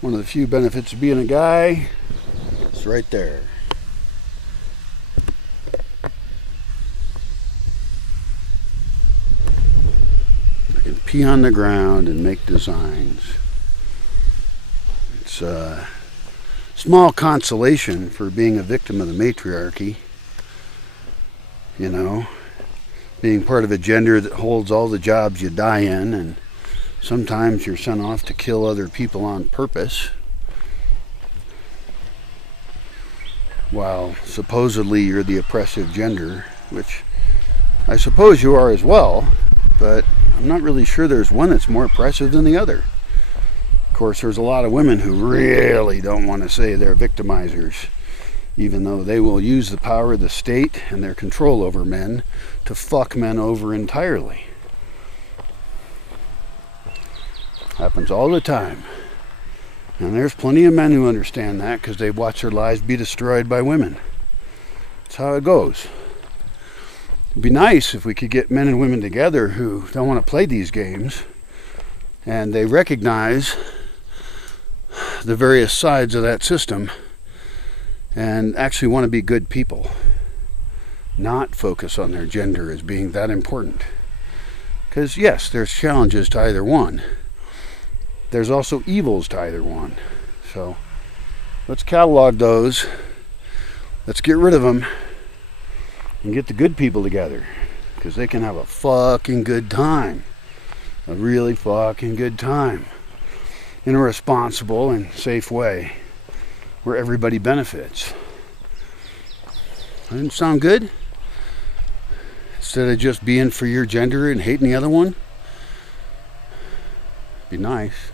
One of the few benefits of being a guy is right there. I can pee on the ground and make designs. It's a small consolation for being a victim of the matriarchy. You know, being part of a gender that holds all the jobs you die in, and sometimes you're sent off to kill other people on purpose, while supposedly you're the oppressive gender, which I suppose you are as well, but I'm not really sure there's one that's more oppressive than the other. Of course, there's a lot of women who really don't want to say they're victimizers, even though they will use the power of the state and their control over men to fuck men over entirely. Happens all the time. And there's plenty of men who understand that because they watch their lives be destroyed by women. That's how it goes. It'd be nice if we could get men and women together who don't want to play these games, and they recognize the various sides of that system and actually want to be good people, not focus on their gender as being that important. Because yes, there's challenges to either one. There's also evils to either one. So let's catalog those. Let's get rid of them and get the good people together, because they can have a fucking good time. A really fucking good time. In a responsible and safe way where everybody benefits. That didn't sound good? Instead of just being for your gender and hating the other one? Be nice.